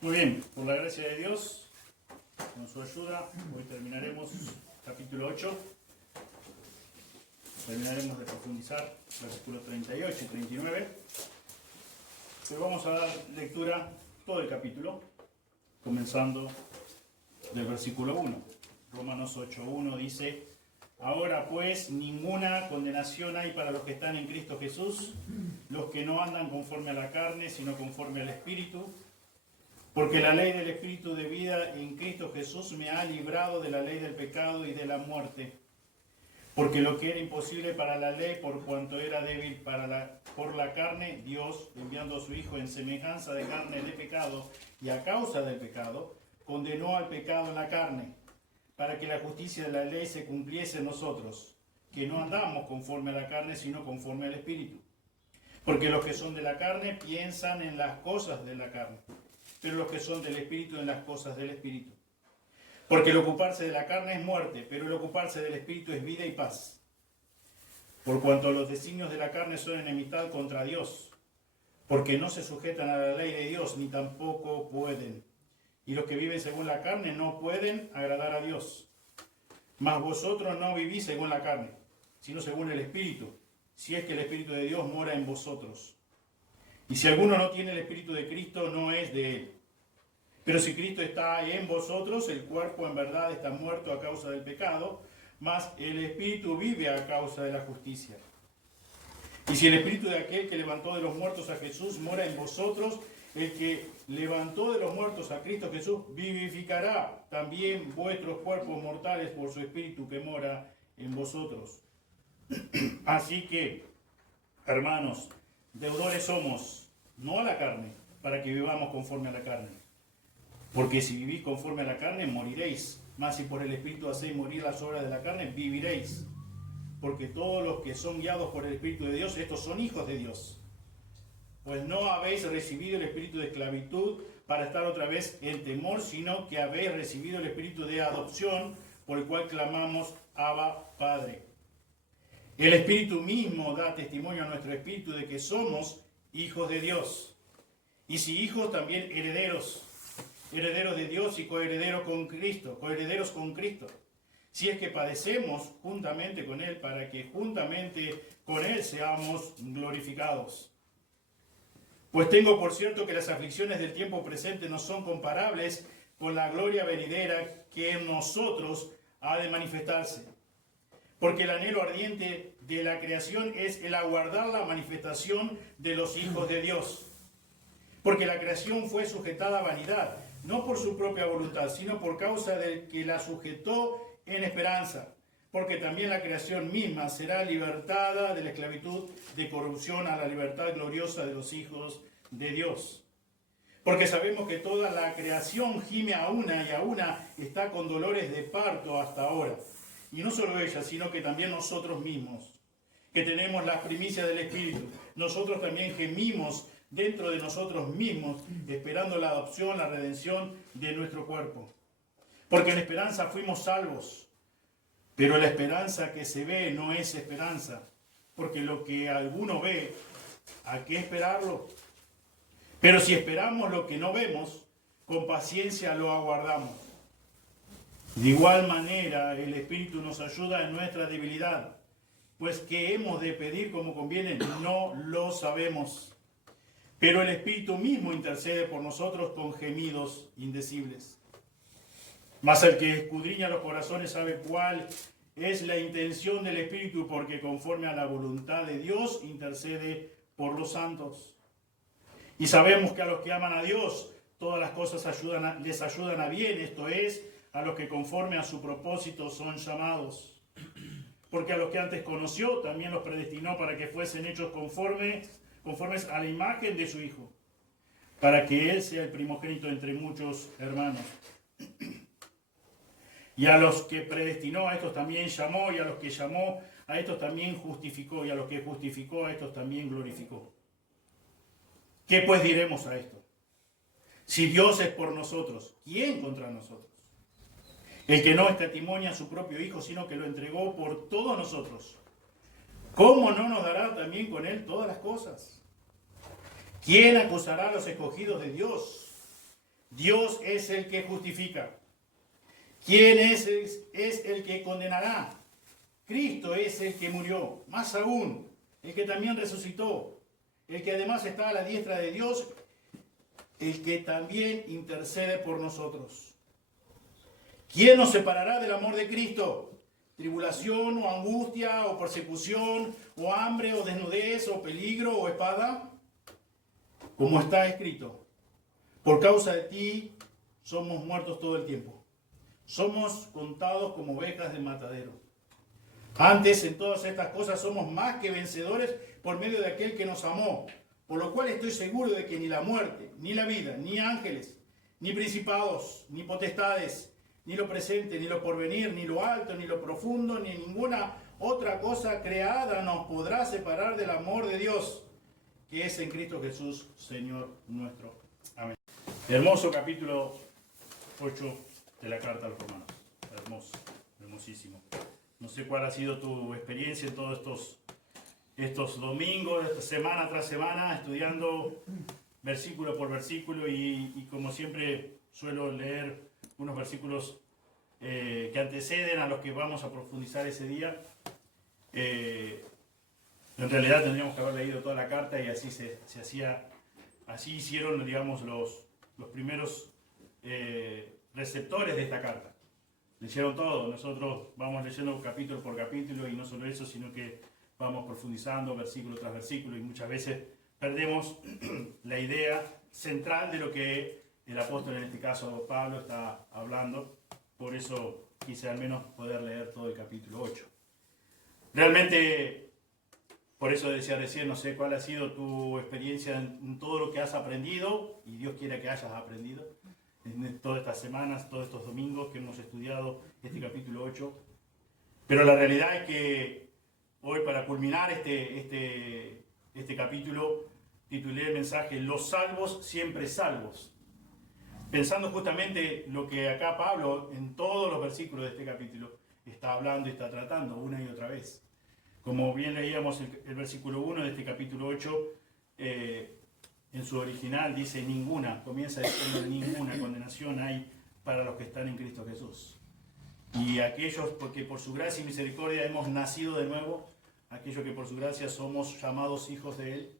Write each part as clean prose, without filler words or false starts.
Muy bien, por la gracia de Dios, con su ayuda, hoy terminaremos capítulo 8. Terminaremos de profundizar versículos 38 y 39. Pero vamos a dar lectura todo el capítulo, comenzando del versículo 1. Romanos 8:1 dice: Ahora pues ninguna condenación hay para los que están en Cristo Jesús, los que no andan conforme a la carne, sino conforme al Espíritu. Porque la ley del Espíritu de vida en Cristo Jesús me ha librado de la ley del pecado y de la muerte. Porque lo que era imposible para la ley, por cuanto era débil por la carne, Dios, enviando a su Hijo en semejanza de carne de pecado, y a causa del pecado, condenó al pecado en la carne, para que la justicia de la ley se cumpliese en nosotros, que no andamos conforme a la carne, sino conforme al Espíritu. Porque los que son de la carne piensan en las cosas de la carne, pero los que son del Espíritu en las cosas del Espíritu. Porque el ocuparse de la carne es muerte, pero el ocuparse del Espíritu es vida y paz. Por cuanto los designios de la carne son enemistad contra Dios, porque no se sujetan a la ley de Dios, ni tampoco pueden. Y los que viven según la carne no pueden agradar a Dios. Mas vosotros no vivís según la carne, sino según el Espíritu, si es que el Espíritu de Dios mora en vosotros. Y si alguno no tiene el Espíritu de Cristo, no es de él. Pero si Cristo está en vosotros, el cuerpo en verdad está muerto a causa del pecado, mas el Espíritu vive a causa de la justicia. Y si el Espíritu de aquel que levantó de los muertos a Jesús mora en vosotros, el que levantó de los muertos a Cristo Jesús vivificará también vuestros cuerpos mortales por su Espíritu que mora en vosotros. Así que, hermanos, deudores somos, no a la carne, para que vivamos conforme a la carne. Porque si vivís conforme a la carne, moriréis. Mas si por el Espíritu hacéis morir las obras de la carne, viviréis. Porque todos los que son guiados por el Espíritu de Dios, estos son hijos de Dios. Pues no habéis recibido el espíritu de esclavitud para estar otra vez en temor, sino que habéis recibido el espíritu de adopción, por el cual clamamos, Abba, Padre. El Espíritu mismo da testimonio a nuestro espíritu de que somos hijos de Dios. Y si hijos, también herederos. Herederos de Dios y coherederos con Cristo. Si es que padecemos juntamente con Él, para que juntamente con Él seamos glorificados. Pues tengo por cierto que las aflicciones del tiempo presente no son comparables con la gloria venidera que en nosotros ha de manifestarse. Porque el anhelo ardiente de la creación es el aguardar la manifestación de los hijos de Dios. Porque la creación fue sujetada a vanidad, no por su propia voluntad, sino por causa del que la sujetó en esperanza. Porque también la creación misma será libertada de la esclavitud de corrupción a la libertad gloriosa de los hijos de Dios. Porque sabemos que toda la creación gime a una y a una está con dolores de parto hasta ahora. Y no solo ella, sino que también nosotros mismos, que tenemos las primicias del Espíritu. Nosotros también gemimos dentro de nosotros mismos, esperando la adopción, la redención de nuestro cuerpo. Porque en esperanza fuimos salvos. Pero la esperanza que se ve no es esperanza, porque lo que alguno ve, ¿a qué esperarlo? Pero si esperamos lo que no vemos, con paciencia lo aguardamos. De igual manera, el Espíritu nos ayuda en nuestra debilidad, pues ¿qué hemos de pedir como conviene? No lo sabemos. Pero el Espíritu mismo intercede por nosotros con gemidos indecibles. Mas el que escudriña los corazones sabe cuál es la intención del Espíritu, porque conforme a la voluntad de Dios intercede por los santos. Y sabemos que a los que aman a Dios, todas las cosas les ayudan a bien, esto es, a los que conforme a su propósito son llamados. Porque a los que antes conoció, también los predestinó para que fuesen hechos conformes a la imagen de su Hijo, para que Él sea el primogénito entre muchos hermanos. Y a los que predestinó, a estos también llamó, y a los que llamó, a estos también justificó, y a los que justificó, a estos también glorificó. ¿Qué pues diremos a esto? Si Dios es por nosotros, ¿quién contra nosotros? El que no escatimonia a su propio Hijo, sino que lo entregó por todos nosotros, ¿cómo no nos dará también con Él todas las cosas? ¿Quién acusará a los escogidos de Dios? Dios es el que justifica. ¿Quién es el que condenará? Cristo es el que murió, más aún, el que también resucitó, el que además está a la diestra de Dios, el que también intercede por nosotros. ¿Quién nos separará del amor de Cristo? ¿Tribulación o angustia o persecución o hambre o desnudez o peligro o espada? Como está escrito, por causa de ti somos muertos todo el tiempo. Somos contados como ovejas de matadero. Antes, en todas estas cosas somos más que vencedores por medio de aquel que nos amó. Por lo cual estoy seguro de que ni la muerte, ni la vida, ni ángeles, ni principados, ni potestades, ni lo presente, ni lo porvenir, ni lo alto, ni lo profundo, ni ninguna otra cosa creada nos podrá separar del amor de Dios, que es en Cristo Jesús, Señor nuestro. Amén. Hermoso capítulo 8 de la carta a los Romanos. Hermoso, hermosísimo. No sé cuál ha sido tu experiencia en todos estos domingos, semana tras semana, estudiando versículo por versículo y como siempre suelo leer unos versículos que anteceden a los que vamos a profundizar ese día. En realidad tendríamos que haber leído toda la carta y así se hacía, así hicieron, digamos, los primeros receptores de esta carta. Leyeron todo, nosotros vamos leyendo capítulo por capítulo y no solo eso, sino que vamos profundizando versículo tras versículo y muchas veces perdemos la idea central de lo que el apóstol, en este caso Pablo, está hablando. Por eso quise al menos poder leer todo el capítulo 8. Realmente, por eso decía recién, no sé cuál ha sido tu experiencia en todo lo que has aprendido, y Dios quiera que hayas aprendido en todas estas semanas, todos estos domingos que hemos estudiado este capítulo 8. Pero la realidad es que hoy, para culminar este capítulo, titulé el mensaje "Los salvos siempre salvos", pensando justamente lo que acá Pablo, en todos los versículos de este capítulo, está hablando y está tratando una y otra vez. Como bien leíamos el versículo 1 de este capítulo 8, en su original dice ninguna, comienza diciendo ninguna condenación hay para los que están en Cristo Jesús. Y aquellos porque por su gracia y misericordia hemos nacido de nuevo, aquellos que por su gracia somos llamados hijos de Él,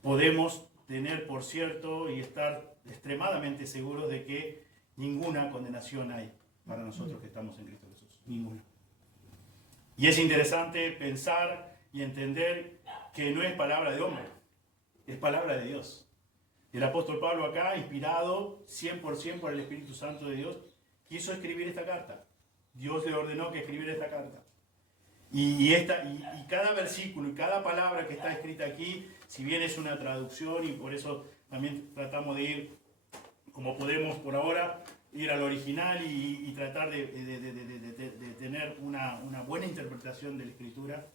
podemos tener por cierto y estar extremadamente seguros de que ninguna condenación hay para nosotros que estamos en Cristo Jesús. Ninguna. Y es interesante pensar y entender que no es palabra de hombre, es palabra de Dios. El apóstol Pablo acá, inspirado 100% por el Espíritu Santo de Dios, quiso escribir esta carta. Dios le ordenó que escribiera esta carta. Y cada versículo y cada palabra que está escrita aquí, si bien es una traducción y por eso también tratamos de ir, como podemos por ahora, ir al original y tratar de tener una buena interpretación de la Escritura,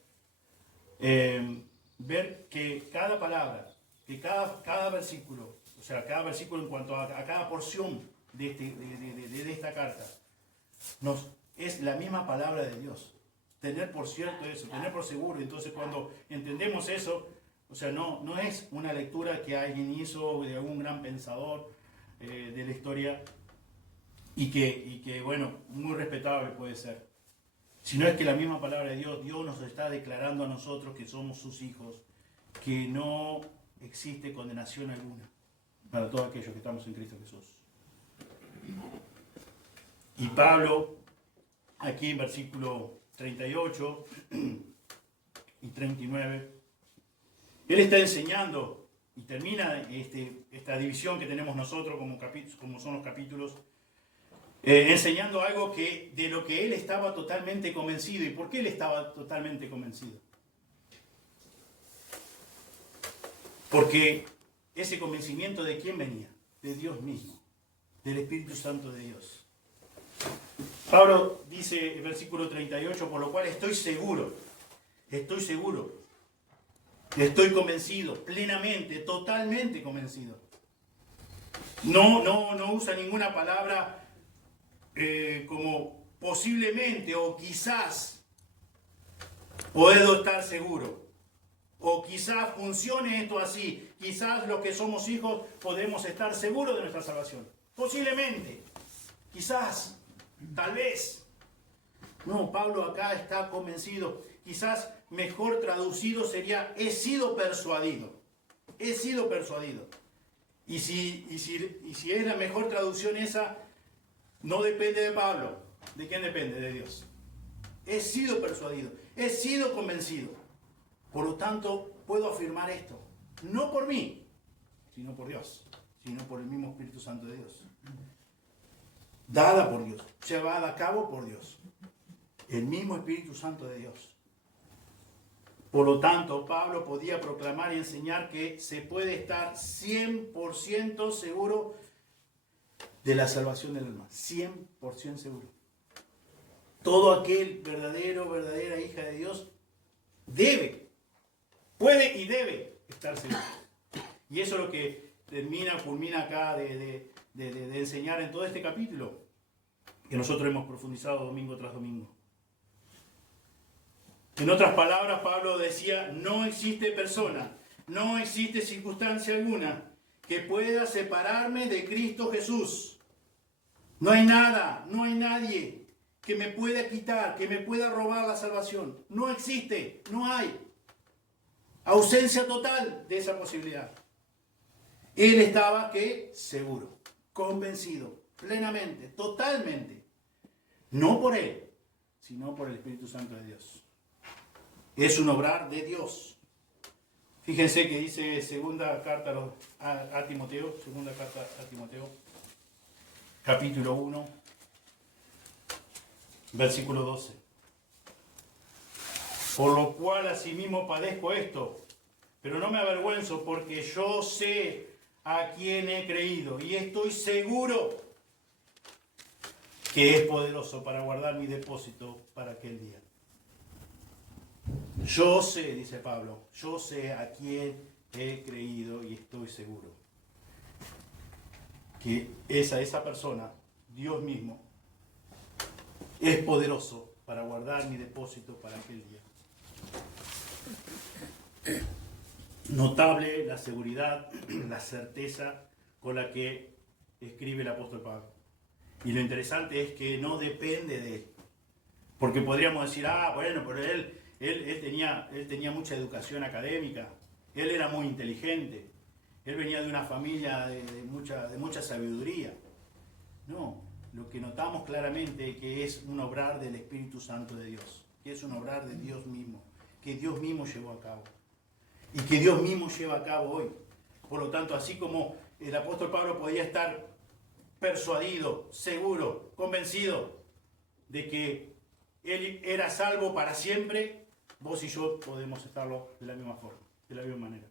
ver que cada palabra, que cada versículo, o sea, cada versículo en cuanto a cada porción de esta carta, es la misma palabra de Dios. Tener por cierto eso, tener por seguro. Entonces cuando entendemos eso, o sea, no es una lectura que alguien hizo de algún gran pensador de la historia y que, bueno, muy respetable puede ser. Sino es que la misma palabra de Dios, Dios nos está declarando a nosotros que somos sus hijos, que no existe condenación alguna para todos aquellos que estamos en Cristo Jesús. Y Pablo, aquí en versículo 38 y 39, él está enseñando y termina esta división que tenemos nosotros como son los capítulos, enseñando algo de lo que él estaba totalmente convencido. ¿Y por qué él estaba totalmente convencido? Porque ese convencimiento, ¿de quién venía? De Dios mismo, del Espíritu Santo de Dios. Pablo dice en versículo 38, por lo cual estoy seguro, estoy convencido, plenamente, totalmente convencido. No usa ninguna palabra como posiblemente o quizás puedo estar seguro. O quizás funcione esto así. Quizás los que somos hijos podemos estar seguros de nuestra salvación. Posiblemente, quizás, tal vez. No, Pablo acá está convencido. Quizás mejor traducido sería: he sido persuadido. He sido persuadido. Y si es la mejor traducción esa, no depende de Pablo. ¿De quién depende? De Dios. He sido persuadido. He sido convencido. Por lo tanto, puedo afirmar esto. No por mí, sino por Dios. Sino por el mismo Espíritu Santo de Dios. Dada por Dios. Llevada a cabo por Dios. El mismo Espíritu Santo de Dios. Por lo tanto, Pablo podía proclamar y enseñar que se puede estar 100% seguro de la salvación del alma. 100% seguro. Todo aquel verdadera hija de Dios puede y debe estar seguro. Y eso es lo que culmina acá de enseñar en todo este capítulo, que nosotros hemos profundizado domingo tras domingo. En otras palabras, Pablo decía: no existe persona, no existe circunstancia alguna que pueda separarme de Cristo Jesús. No hay nada, no hay nadie que me pueda quitar, que me pueda robar la salvación. No existe, no hay. Ausencia total de esa posibilidad. Él estaba seguro, convencido, plenamente, totalmente. No por él, sino por el Espíritu Santo de Dios. Es un obrar de Dios. Fíjense que dice segunda carta a Timoteo, capítulo 1, versículo 12. Por lo cual asimismo padezco esto, pero no me avergüenzo, porque yo sé a quién he creído y estoy seguro que es poderoso para guardar mi depósito para aquel día. Yo sé, dice Pablo, yo sé a quién he creído y estoy seguro que esa persona, Dios mismo, es poderoso para guardar mi depósito para aquel día. Notable la seguridad, la certeza con la que escribe el apóstol Pablo. Y lo interesante es que no depende de él. Porque podríamos decir: bueno, pero él tenía mucha educación académica, él era muy inteligente, él venía de una familia de mucha sabiduría. No, lo que notamos claramente es que es un obrar del Espíritu Santo de Dios, que es un obrar de Dios mismo, que Dios mismo llevó a cabo y que Dios mismo lleva a cabo hoy. Por lo tanto, así como el apóstol Pablo podía estar persuadido, seguro, convencido de que él era salvo para siempre, vos y yo podemos estarlo de la misma forma, de la misma manera.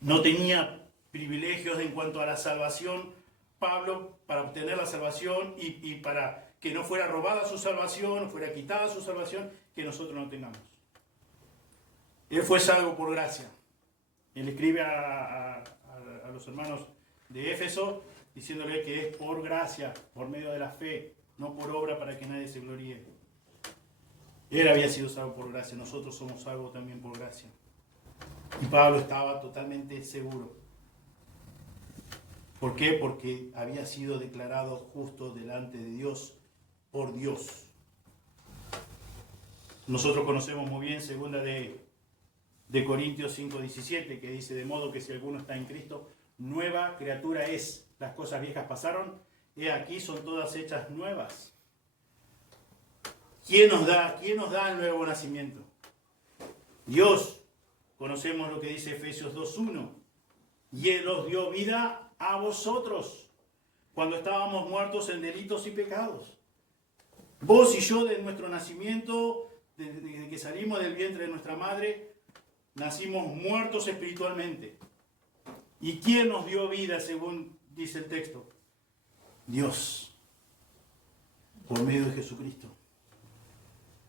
No tenía privilegios en cuanto a la salvación, Pablo, para obtener la salvación y para que no fuera robada su salvación, fuera quitada su salvación, que nosotros no tengamos. Él fue salvo por gracia. Él escribe a los hermanos de Éfeso diciéndole que es por gracia, por medio de la fe, no por obra para que nadie se gloríe. Él había sido salvo por gracia, nosotros somos salvos también por gracia. Y Pablo estaba totalmente seguro. ¿Por qué? Porque había sido declarado justo delante de Dios por Dios. Nosotros conocemos muy bien segunda de Corintios 5:17, que dice: de modo que si alguno está en Cristo, nueva criatura es. Las cosas viejas pasaron, he aquí son todas hechas nuevas. ¿Quién nos da el nuevo nacimiento? Dios. Conocemos lo que dice Efesios 2:1. Y Él os dio vida a vosotros cuando estábamos muertos en delitos y pecados. Vos y yo, de nuestro nacimiento, desde que salimos del vientre de nuestra madre, nacimos muertos espiritualmente. ¿Y quién nos dio vida, según dice el texto? Dios, por medio de Jesucristo,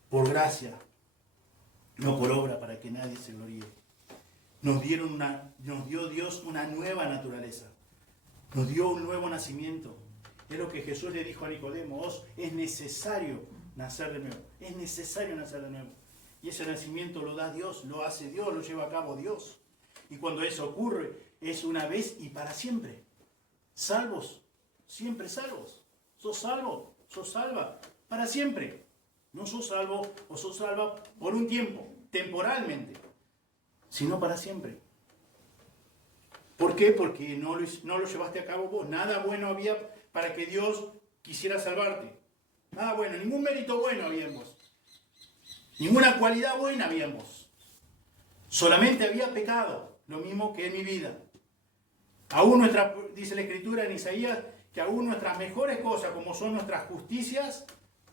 por gracia, no por obra para que nadie se gloríe. Nos dio Dios una nueva naturaleza, nos dio un nuevo nacimiento. Es lo que Jesús le dijo a Nicodemo: es necesario nacer de nuevo, es necesario nacer de nuevo. Y ese nacimiento lo da Dios, lo hace Dios, lo lleva a cabo Dios. Y cuando eso ocurre, es una vez y para siempre. Salvos, siempre salvos. Sos salvo, sos salva, para siempre. No sos salvo o sos salva por un tiempo, temporalmente, sino para siempre. ¿Por qué? Porque no lo llevaste a cabo vos. Nada bueno había para que Dios quisiera salvarte. Nada bueno, ningún mérito bueno había en vos. Ninguna cualidad buena había en vos. Solamente había pecado, lo mismo que en mi vida. Aún dice la Escritura en Isaías, que aún nuestras mejores cosas, como son nuestras justicias,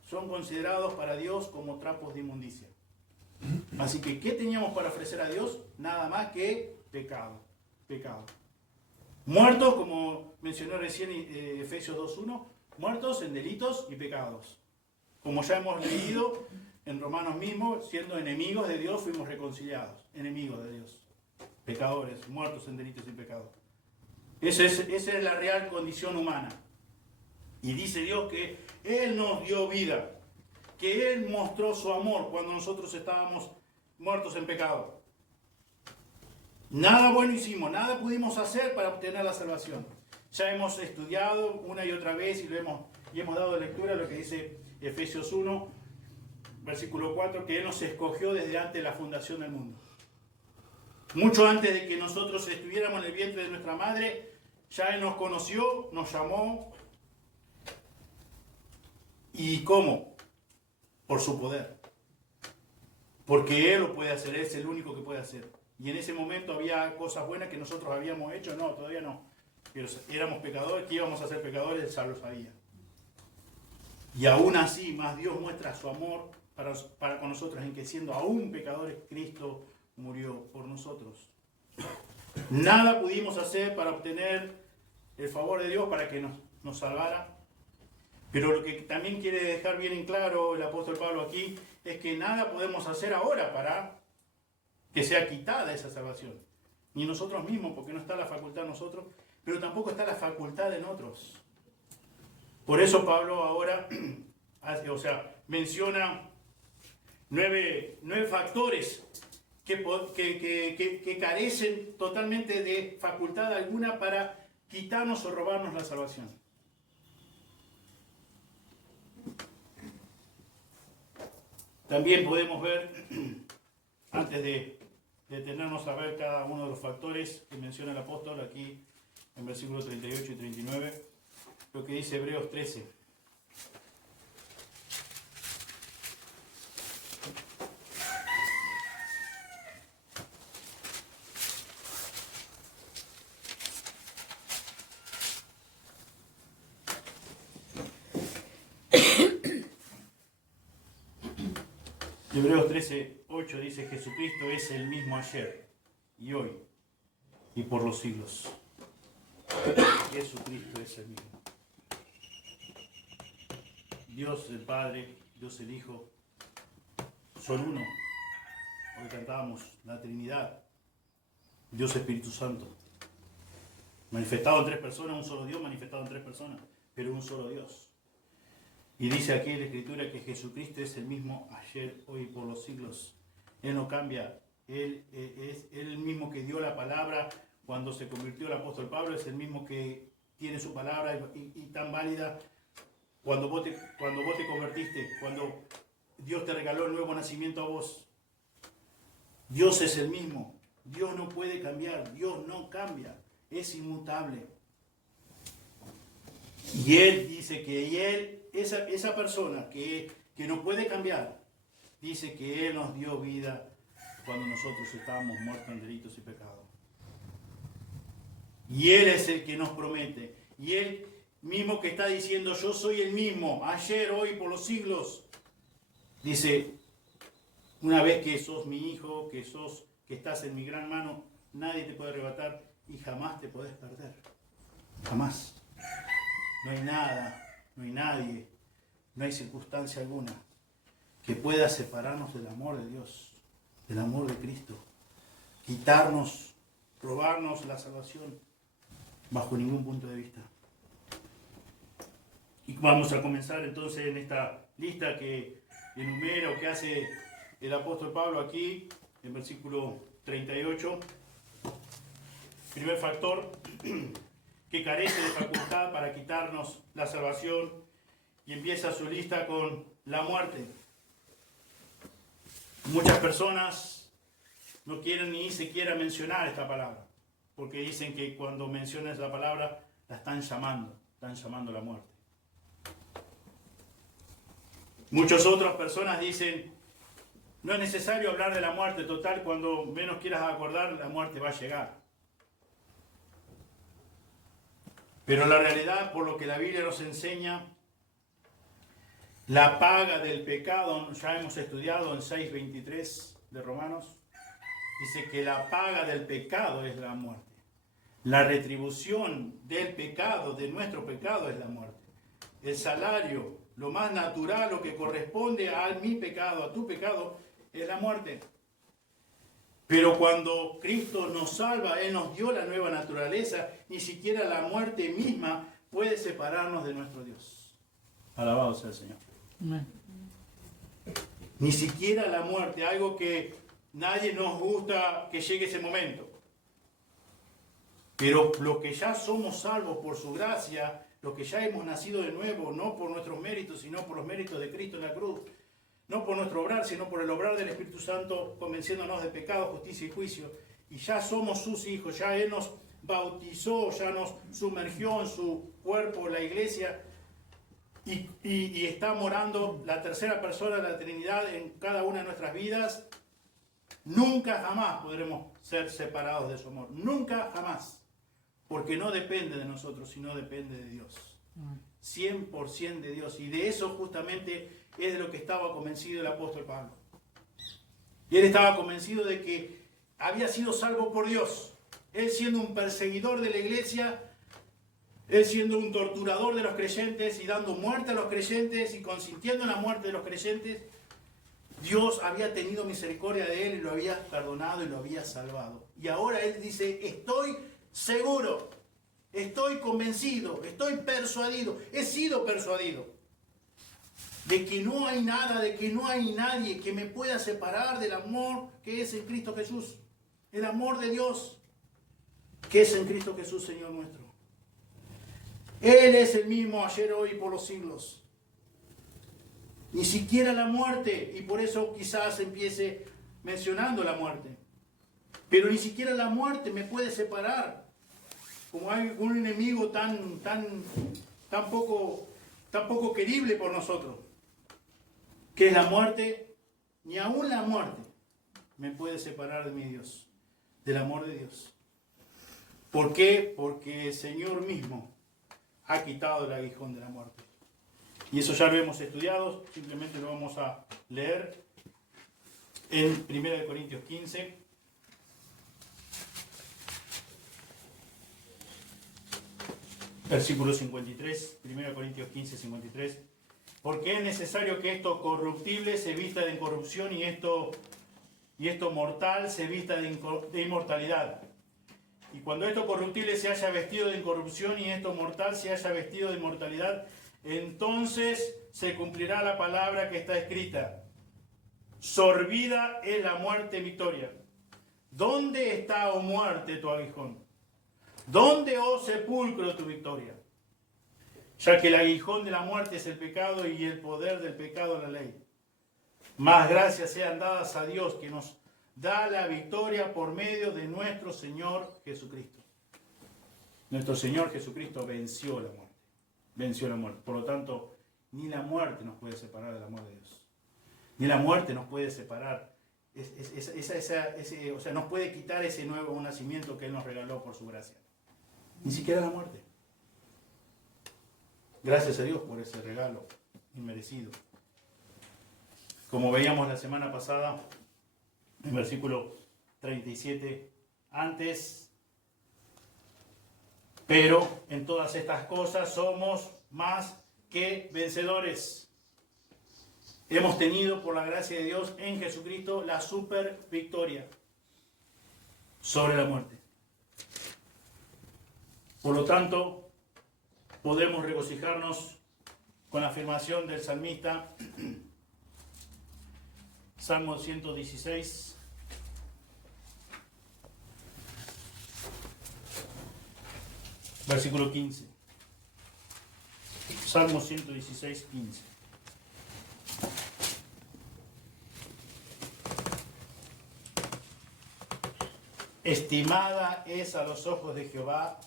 son considerados para Dios como trapos de inmundicia. Así que, ¿qué teníamos para ofrecer a Dios? Nada más que pecado. Pecado. Muertos, como mencionó recién Efesios 2.1, muertos en delitos y pecados. Como ya hemos leído en Romanos mismo, siendo enemigos de Dios, fuimos reconciliados. Enemigos de Dios. Pecadores, muertos en delitos y pecados. Esa es la real condición humana. Y dice Dios que Él nos dio vida. Que Él mostró su amor cuando nosotros estábamos muertos en pecado. Nada bueno hicimos, nada pudimos hacer para obtener la salvación. Ya hemos estudiado una y otra vez y hemos dado lectura a lo que dice Efesios 1, versículo 4, que Él nos escogió desde antes de la fundación del mundo. Mucho antes de que nosotros estuviéramos en el vientre de nuestra madre, ya Él nos conoció, nos llamó. ¿Y cómo? Por su poder. Porque Él lo puede hacer, Él es el único que puede hacer. Y en ese momento había cosas buenas que nosotros habíamos hecho, no, todavía no. Pero éramos pecadores, que íbamos a ser pecadores, Él lo sabía. Y aún así, más Dios muestra su amor para con nosotros, en que siendo aún pecadores, Cristo murió por nosotros. Nada pudimos hacer para obtener el favor de Dios para que nos salvara. Pero lo que también quiere dejar bien en claro el apóstol Pablo aquí es que nada podemos hacer ahora para que sea quitada esa salvación. Ni nosotros mismos, porque no está la facultad en nosotros, pero tampoco está la facultad en otros. Por eso Pablo ahora menciona nueve factores que carecen totalmente de facultad alguna para quitarnos o robarnos la salvación. También podemos ver, antes de detenernos a ver cada uno de los factores que menciona el apóstol aquí en versículos 38 y 39, lo que dice Hebreos 13. Hebreos 13:8 dice: Jesucristo es el mismo ayer y hoy y por los siglos. Jesucristo es el mismo. Dios el Padre, Dios el Hijo, son uno. Hoy cantábamos la Trinidad, Dios Espíritu Santo. Manifestado en tres personas, un solo Dios manifestado en tres personas, pero un solo Dios. Y dice aquí en la Escritura que Jesucristo es el mismo ayer, hoy y por los siglos. Él no cambia. Él es el mismo que dio la palabra cuando se convirtió el apóstol Pablo. Es el mismo que tiene su palabra y tan válida cuando vos te convertiste, cuando Dios te regaló el nuevo nacimiento a vos. Dios es el mismo. Dios no puede cambiar. Dios no cambia. Es inmutable. Y Él dice que esa persona que no puede cambiar, dice que Él nos dio vida cuando nosotros estábamos muertos en delitos y pecados. Y Él es el que nos promete. Y Él mismo que está diciendo: yo soy el mismo, ayer, hoy, por los siglos. Dice: una vez que sos mi hijo, que estás en mi gran mano, nadie te puede arrebatar y jamás te podés perder. Jamás. No hay nada, no hay nadie, no hay circunstancia alguna que pueda separarnos del amor de Dios, del amor de Cristo, quitarnos, robarnos la salvación bajo ningún punto de vista. Y vamos a comenzar entonces en esta lista que enumera o que hace el apóstol Pablo aquí en versículo 38. Primer factor, que carece de facultad para quitarnos la salvación, y empieza su lista con la muerte. Muchas personas no quieren ni siquiera mencionar esta palabra, porque dicen que cuando mencionan esa palabra la están llamando a la muerte. Muchas otras personas dicen, no es necesario hablar de la muerte, total, cuando menos quieras acordar, la muerte va a llegar. Pero la realidad, por lo que la Biblia nos enseña, la paga del pecado, ya hemos estudiado en 6:23 de Romanos, dice que la paga del pecado es la muerte. La retribución del pecado, de nuestro pecado, es la muerte. El salario, lo más natural, lo que corresponde a mi pecado, a tu pecado, es la muerte. Pero cuando Cristo nos salva, Él nos dio la nueva naturaleza, ni siquiera la muerte misma puede separarnos de nuestro Dios. Alabado sea el Señor. Amén. Ni siquiera la muerte, algo que nadie nos gusta que llegue ese momento. Pero los que ya somos salvos por su gracia, los que ya hemos nacido de nuevo, no por nuestros méritos, sino por los méritos de Cristo en la cruz, no por nuestro obrar, sino por el obrar del Espíritu Santo, convenciéndonos de pecado, justicia y juicio, y ya somos sus hijos, ya Él nos bautizó, ya nos sumergió en su cuerpo, la iglesia, y está morando la tercera persona de la Trinidad en cada una de nuestras vidas. Nunca jamás podremos ser separados de su amor, nunca jamás. Porque no depende de nosotros, sino depende de Dios. 100% de Dios. Y de eso justamente es de lo que estaba convencido el apóstol Pablo. Y él estaba convencido de que había sido salvo por Dios. Él siendo un perseguidor de la iglesia, él siendo un torturador de los creyentes y dando muerte a los creyentes y consintiendo en la muerte de los creyentes, Dios había tenido misericordia de él y lo había perdonado y lo había salvado. Y ahora él dice, estoy seguro, estoy convencido, estoy persuadido, he sido persuadido de que no hay nada, de que no hay nadie que me pueda separar del amor que es en Cristo Jesús. El amor de Dios que es en Cristo Jesús, Señor nuestro. Él es el mismo ayer, hoy y por los siglos. Ni siquiera la muerte, y por eso quizás empiece mencionando la muerte. Pero ni siquiera la muerte me puede separar. Como hay un enemigo tan poco querible por nosotros, que es la muerte, ni aún la muerte me puede separar de mi Dios, del amor de Dios. ¿Por qué? Porque el Señor mismo ha quitado el aguijón de la muerte. Y eso ya lo hemos estudiado, simplemente lo vamos a leer en 1 Corintios 15. Versículo 53, 1 Corintios 15, 53. Porque es necesario que esto corruptible se vista de incorrupción y esto mortal se vista de inmortalidad. Y cuando esto corruptible se haya vestido de incorrupción y esto mortal se haya vestido de inmortalidad, entonces se cumplirá la palabra que está escrita. Sorbida es la muerte victoria. ¿Dónde está, oh muerte, tu aguijón? ¿Dónde, oh sepulcro, tu victoria? Ya que el aguijón de la muerte es el pecado y el poder del pecado la ley. Más gracias sean dadas a Dios que nos da la victoria por medio de nuestro Señor Jesucristo. Nuestro Señor Jesucristo venció la muerte. Venció la muerte. Por lo tanto, ni la muerte nos puede separar del amor de Dios. Ni la muerte nos puede separar. O sea, nos puede quitar ese nuevo nacimiento que Él nos regaló por su gracia. Ni siquiera la muerte. Gracias a Dios por ese regalo inmerecido. Como veíamos la semana pasada, en versículo 37, antes, pero en todas estas cosas somos más que vencedores. Hemos tenido, por la gracia de Dios, en Jesucristo, la super victoria sobre la muerte. Por lo tanto, podemos regocijarnos con la afirmación del salmista, Salmo 116. Versículo 15. Salmo 116, 15. Estimada es a los ojos de Jehová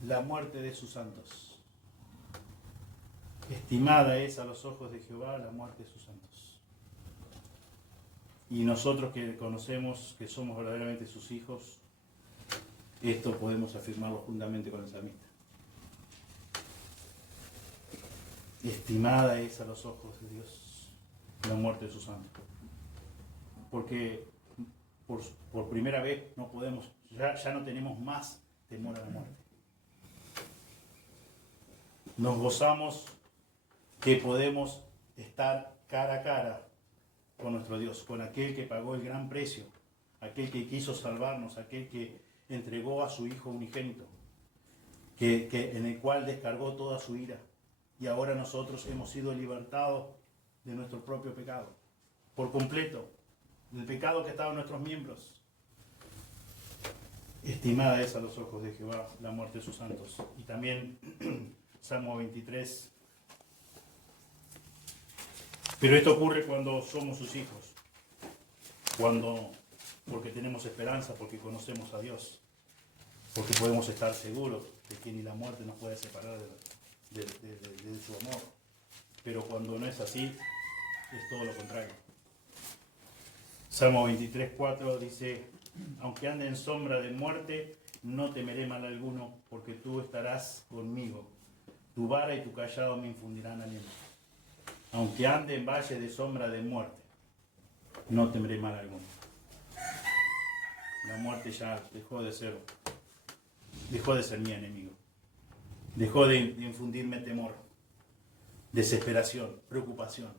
la muerte de sus santos. Estimada es a los ojos de Jehová la muerte de sus santos. Y nosotros que conocemos que somos verdaderamente sus hijos, esto podemos afirmarlo juntamente con el salmista. Estimada es a los ojos de Dios la muerte de sus santos. Porque por primera vez no podemos, ya no tenemos más temor a la muerte. Nos gozamos que podemos estar cara a cara con nuestro Dios, con aquel que pagó el gran precio, aquel que quiso salvarnos, aquel que entregó a su Hijo unigénito, en el cual descargó toda su ira. Y ahora nosotros hemos sido libertados de nuestro propio pecado, por completo, del pecado que estaba en nuestros miembros. Estimada es a los ojos de Jehová la muerte de sus santos. Y también Salmo 23. Pero esto ocurre cuando somos sus hijos, porque tenemos esperanza, porque conocemos a Dios, porque podemos estar seguros de que ni la muerte nos puede separar de su amor. Pero cuando no es así, es todo lo contrario. Salmo 23, 4 dice: aunque ande en sombra de muerte, no temeré mal alguno, porque tú estarás conmigo. Tu vara y tu cayado me infundirán aliento. Aunque ande en valle de sombra de muerte, no temeré mal alguno. La muerte ya dejó de ser mi enemigo. Dejó de infundirme temor, desesperación, preocupación.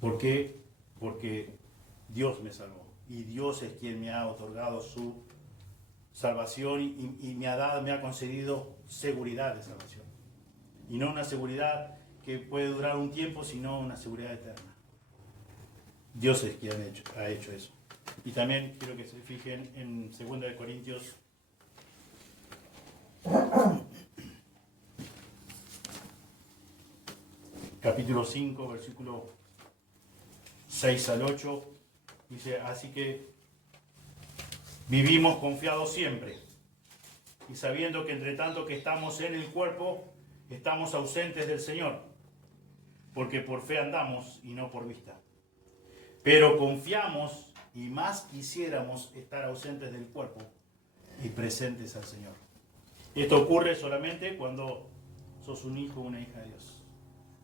¿Por qué? Porque Dios me salvó. Y Dios es quien me ha otorgado su salvación y me ha concedido seguridad de salvación. Y no una seguridad que puede durar un tiempo, sino una seguridad eterna. Dios es quien ha hecho eso. Y también quiero que se fijen en 2 Corintios capítulo 5, versículo 6 al 8. Dice: así que vivimos confiados siempre, y sabiendo que entre tanto que estamos en el cuerpo, estamos ausentes del Señor, porque por fe andamos y no por vista. Pero confiamos y más quisiéramos estar ausentes del cuerpo y presentes al Señor. Esto ocurre solamente cuando sos un hijo o una hija de Dios.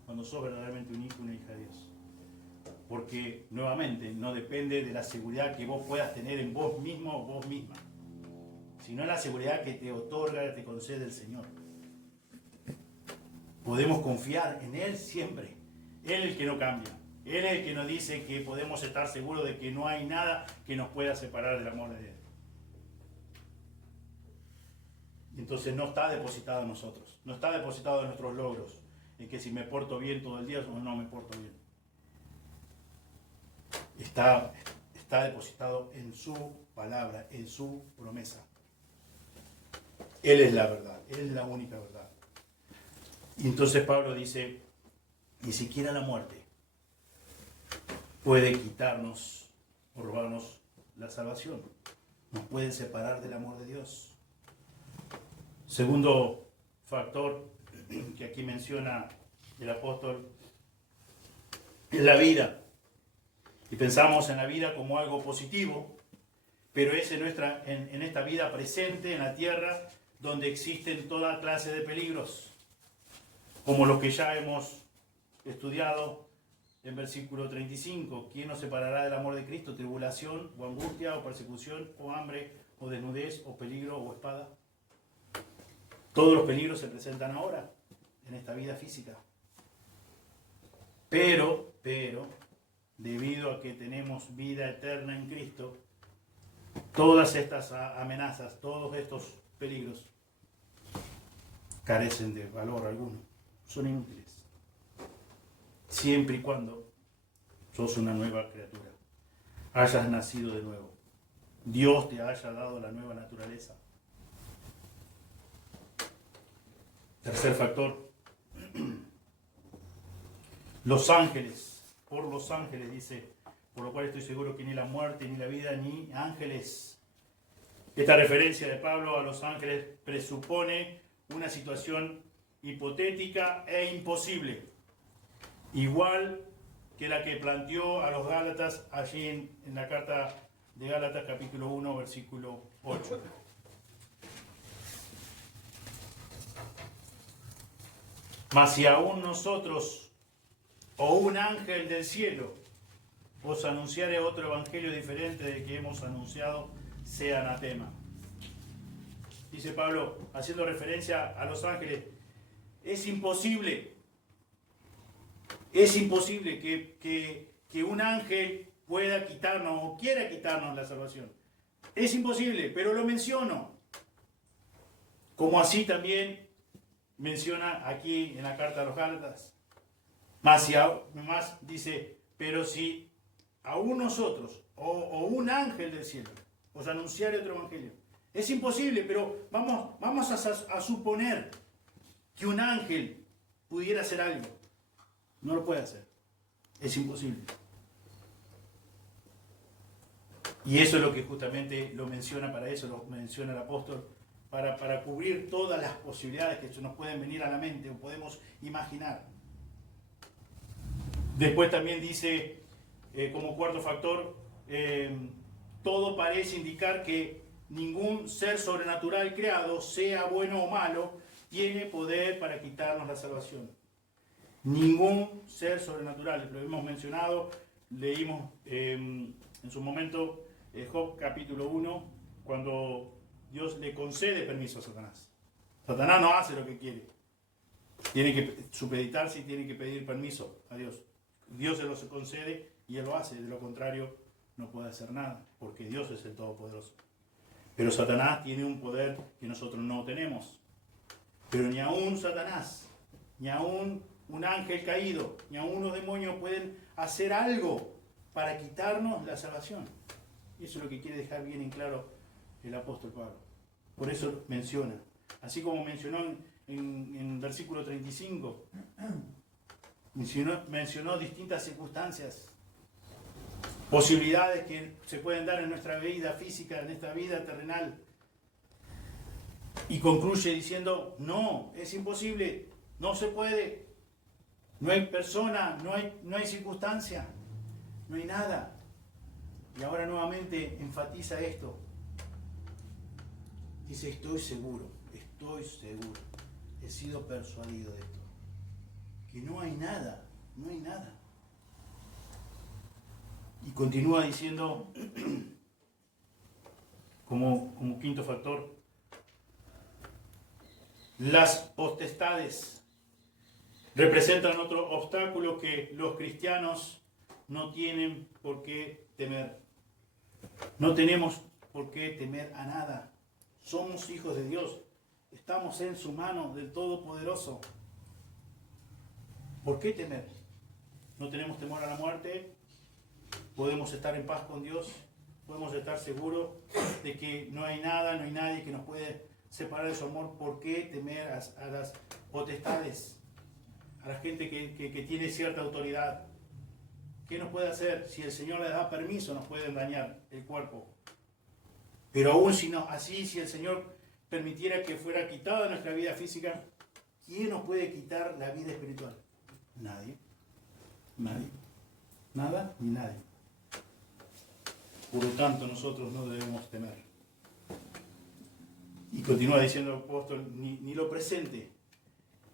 Cuando sos verdaderamente un hijo o una hija de Dios. Porque, nuevamente, no depende de la seguridad que vos puedas tener en vos mismo o vos misma, sino la seguridad que te otorga, te concede el Señor. Podemos confiar en Él siempre. Él es el que no cambia. Él es el que nos dice que podemos estar seguros de que no hay nada que nos pueda separar del amor de Él. Entonces no está depositado en nosotros. No está depositado en nuestros logros. En que si me porto bien todo el día o no me porto bien. Está depositado en su palabra, en su promesa. Él es la verdad. Él es la única verdad. Y entonces Pablo dice: ni siquiera la muerte puede quitarnos o robarnos la salvación. Nos puede separar del amor de Dios. Segundo factor que aquí menciona el apóstol es la vida. Y pensamos en la vida como algo positivo, pero es en esta vida presente, en la tierra, donde existen toda clase de peligros, como los que ya hemos estudiado en versículo 35. ¿Quién nos separará del amor de Cristo? ¿Tribulación, o angustia, o persecución, o hambre, o desnudez, o peligro, o espada? Todos los peligros se presentan ahora, en esta vida física. Pero, debido a que tenemos vida eterna en Cristo, todas estas amenazas, todos estos peligros, carecen de valor alguno. Son inútiles. Siempre y cuando sos una nueva criatura, hayas nacido de nuevo, Dios te haya dado la nueva naturaleza. Tercer factor, los ángeles, por los ángeles dice, por lo cual estoy seguro que ni la muerte, ni la vida, ni ángeles. Esta referencia de Pablo a los ángeles presupone una situación hipotética e imposible, igual que la que planteó a los Gálatas allí en la carta de Gálatas capítulo 1, versículo 8. Mas si aún nosotros o un ángel del cielo os anunciare otro evangelio diferente del que hemos anunciado, sea anatema. Dice Pablo, haciendo referencia a los ángeles, es imposible que un ángel pueda quitarnos o quiera quitarnos la salvación. Es imposible, pero lo menciono. Como así también menciona aquí en la carta a los Gálatas. Más dice, pero si aún nosotros o un ángel del cielo os anunciare otro evangelio. Es imposible, pero vamos a suponer que un ángel pudiera hacer algo. No lo puede hacer. Es imposible. Y eso es lo que justamente lo menciona, para eso lo menciona el apóstol, para cubrir todas las posibilidades que nos pueden venir a la mente o podemos imaginar. Después también dice, como cuarto factor, todo parece indicar que ningún ser sobrenatural creado, sea bueno o malo, tiene poder para quitarnos la salvación. Ningún ser sobrenatural, lo hemos mencionado, leímos en su momento Job capítulo 1, cuando Dios le concede permiso a Satanás. Satanás no hace lo que quiere. Tiene que supeditarse y tiene que pedir permiso a Dios. Dios se lo concede y él lo hace. De lo contrario, no puede hacer nada, porque Dios es el Todopoderoso. Pero Satanás tiene un poder que nosotros no tenemos. Pero ni aún Satanás, ni aún un ángel caído, ni aún los demonios pueden hacer algo para quitarnos la salvación. Y eso es lo que quiere dejar bien en claro el apóstol Pablo. Por eso menciona. Así como mencionó en versículo 35, mencionó distintas circunstancias, posibilidades que se pueden dar en nuestra vida física, en esta vida terrenal. Y concluye diciendo, no, es imposible, no se puede, no hay persona, no hay circunstancia, no hay nada. Y ahora nuevamente enfatiza esto. Dice, estoy seguro, he sido persuadido de esto. Que no hay nada. Y continúa diciendo, como quinto factor, las potestades representan otro obstáculo que los cristianos no tienen por qué temer. No tenemos por qué temer a nada. Somos hijos de Dios. Estamos en su mano del Todopoderoso. ¿Por qué temer? No tenemos temor a la muerte. Podemos estar en paz con Dios. Podemos estar seguros de que no hay nada, no hay nadie que nos puede separar de su amor. ¿Por qué temer a las potestades? A la gente que tiene cierta autoridad. ¿Qué nos puede hacer? Si el Señor les da permiso, nos pueden dañar el cuerpo. Pero aún si el Señor permitiera que fuera quitada nuestra vida física, ¿quién nos puede quitar la vida espiritual? Nadie. Nada ni nadie. Por lo tanto, nosotros no debemos temer. Y continúa diciendo el apóstol, ni lo presente,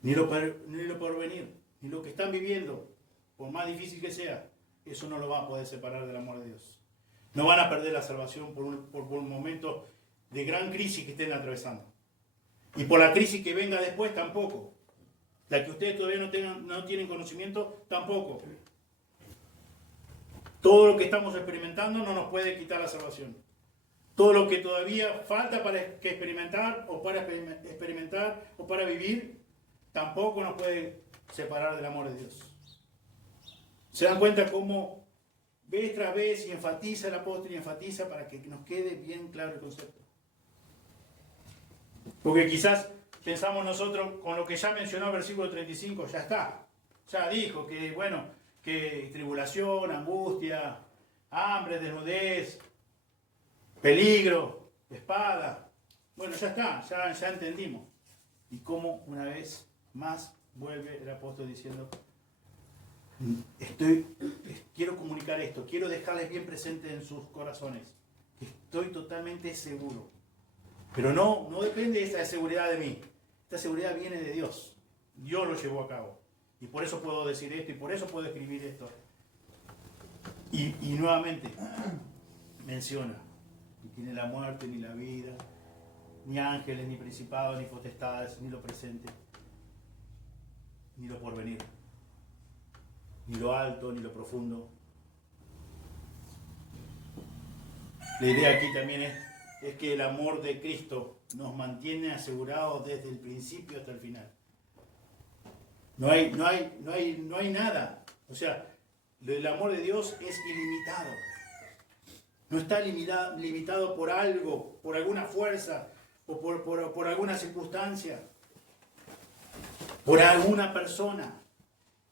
ni lo porvenir, ni lo que están viviendo, por más difícil que sea, eso no lo va a poder separar del amor de Dios. No van a perder la salvación por un momento de gran crisis que estén atravesando. Y por la crisis que venga después tampoco. La que ustedes todavía no tienen conocimiento, tampoco. Todo lo que estamos experimentando no nos puede quitar la salvación. Todo lo que todavía falta para experimentar o para vivir, tampoco nos puede separar del amor de Dios. ¿Se dan cuenta cómo vez tras vez y enfatiza el apóstol y enfatiza para que nos quede bien claro el concepto? Porque quizás pensamos nosotros con lo que ya mencionó el versículo 35, ya está. Ya dijo que, bueno, que tribulación, angustia, hambre, desnudez, peligro, espada. Bueno, ya está, ya entendimos. Y cómo una vez más vuelve el apóstol diciendo, quiero comunicar esto, quiero dejarles bien presente en sus corazones, que estoy totalmente seguro. Pero no depende esta seguridad de mí. Esta seguridad viene de Dios. Dios lo llevó a cabo. Y por eso puedo decir esto y por eso puedo escribir esto. Y nuevamente menciona, ni tiene la muerte ni la vida, ni ángeles, ni principados, ni potestades, ni lo presente, ni lo porvenir, ni lo alto, ni lo profundo. La idea aquí también es que el amor de Cristo nos mantiene asegurados desde el principio hasta el final. No hay nada. O sea, el amor de Dios es ilimitado. No está limitado por algo, por alguna fuerza, o por alguna circunstancia, por alguna persona.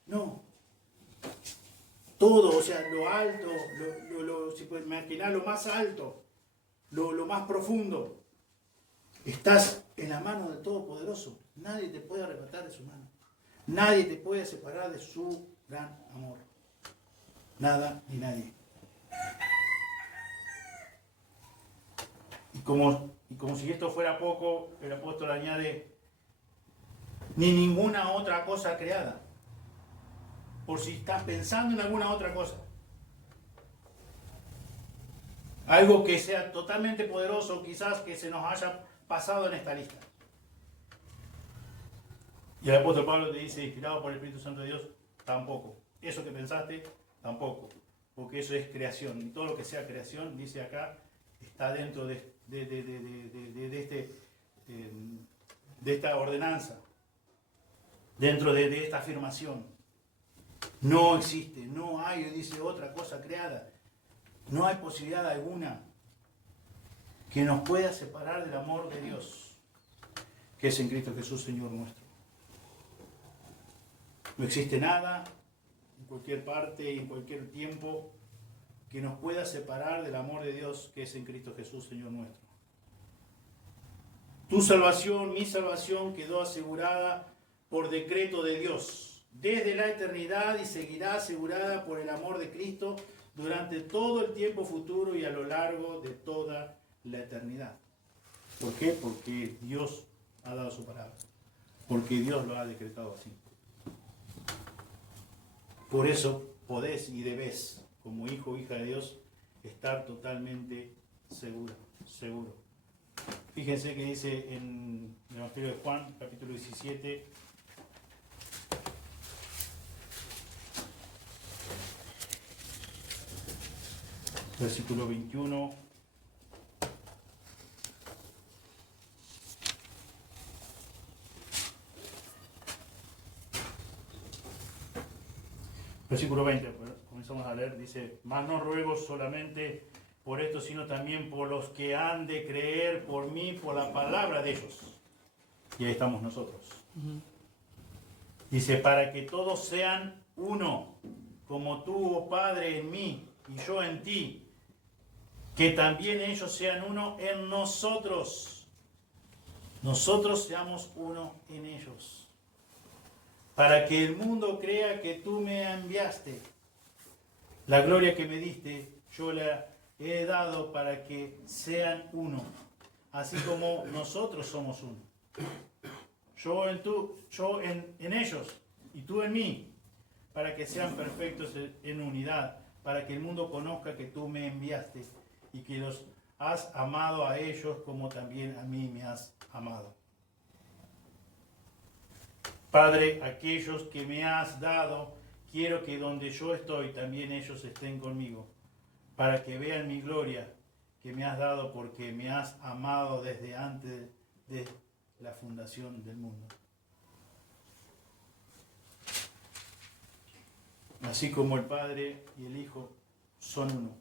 No. Todo, o sea, lo alto, si puedes imaginar, lo más alto, lo más profundo. Estás en la mano del Todopoderoso. Nadie te puede arrebatar de su mano. Nadie te puede separar de su gran amor. Nada ni nadie. Y como si esto fuera poco, el apóstol añade, ni ninguna otra cosa creada. Por si estás pensando en alguna otra cosa. Algo que sea totalmente poderoso, quizás que se nos haya pasado en esta lista. Y el apóstol Pablo te dice, inspirado por el Espíritu Santo de Dios, tampoco. Eso que pensaste, tampoco. Porque eso es creación. Y todo lo que sea creación, dice acá, está dentro de esta ordenanza. Dentro de esta afirmación. No existe, no hay, dice, otra cosa creada. No hay posibilidad alguna que nos pueda separar del amor de Dios, que es en Cristo Jesús, Señor nuestro. No existe nada, en cualquier parte y en cualquier tiempo, que nos pueda separar del amor de Dios, que es en Cristo Jesús, Señor nuestro. Tu salvación, mi salvación, quedó asegurada por decreto de Dios, desde la eternidad, y seguirá asegurada por el amor de Cristo durante todo el tiempo futuro y a lo largo de toda la eternidad. ¿Por qué? Porque Dios ha dado su palabra. Porque Dios lo ha decretado así. Por eso podés y debés, como hijo o hija de Dios, estar totalmente seguro. Fíjense que dice en el Evangelio de Juan, capítulo 17, versículo 21. Versículo 20, comenzamos a leer, dice, mas no ruego solamente por esto, sino también por los que han de creer por mí, por la palabra de ellos. Y ahí estamos nosotros. Dice, para que todos sean uno, como tú, oh Padre, en mí y yo en ti, que también ellos sean uno en nosotros. Nosotros seamos uno en ellos. Para que el mundo crea que tú me enviaste. La gloria que me diste, yo la he dado para que sean uno, así como nosotros somos uno. Yo en ellos y tú en mí, para que sean perfectos en unidad, para que el mundo conozca que tú me enviaste y que los has amado a ellos como también a mí me has amado. Padre, aquellos que me has dado, quiero que donde yo estoy también ellos estén conmigo, para que vean mi gloria que me has dado porque me has amado desde antes de la fundación del mundo. Así como el Padre y el Hijo son uno.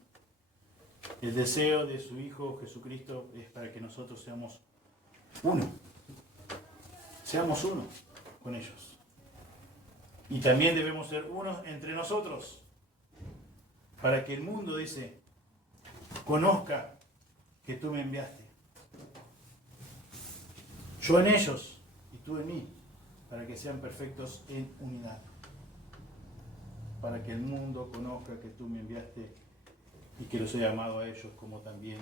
El deseo de su Hijo Jesucristo es para que nosotros seamos uno. Seamos uno con ellos. Y también debemos ser unos entre nosotros, para que el mundo, dice, conozca que tú me enviaste. Yo en ellos y tú en mí, para que sean perfectos en unidad. Para que el mundo conozca que tú me enviaste y que los he amado a ellos como también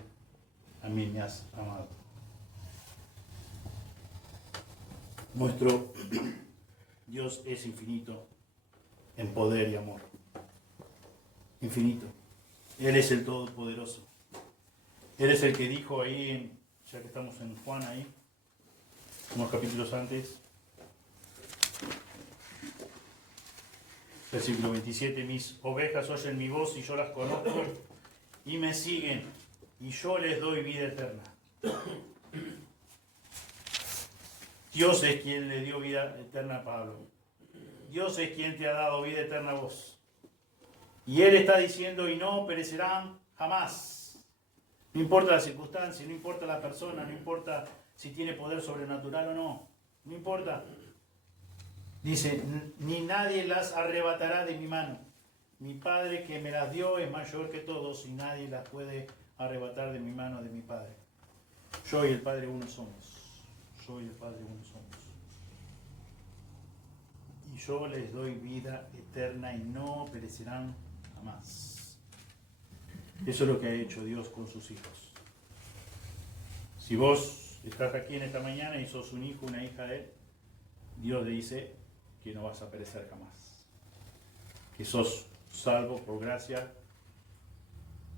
a mí me has amado. Nuestro Dios es infinito en poder y amor. Infinito. Él es el Todopoderoso. Él es el que dijo ahí, ya que estamos en Juan ahí, unos capítulos antes, versículo 27, mis ovejas oyen mi voz y yo las conozco y me siguen y yo les doy vida eterna. Dios es quien le dio vida eterna a Pablo. Dios es quien te ha dado vida eterna a vos. Y Él está diciendo, y no perecerán jamás. No importa la circunstancia, no importa la persona, no importa si tiene poder sobrenatural o no. No importa. Dice, ni nadie las arrebatará de mi mano. Mi Padre que me las dio es mayor que todos y nadie las puede arrebatar de mi mano, de mi Padre. Yo y el Padre uno somos. Yo y el Padre uno somos. Y yo les doy vida eterna y no perecerán jamás. Eso es lo que ha hecho Dios con sus hijos. Si vos estás aquí en esta mañana y sos un hijo, una hija de Él, Dios le dice que no vas a perecer jamás. Que sos salvo por gracia,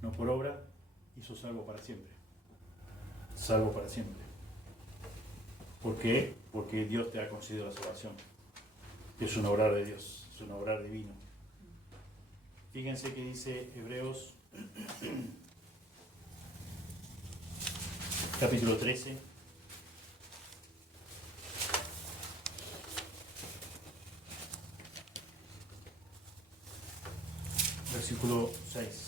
no por obra, y sos salvo para siempre. Salvo para siempre. ¿Por qué? Porque Dios te ha concedido la salvación. Es un obrar de Dios, es un obrar divino. Fíjense que dice Hebreos capítulo 13. Versículo 6.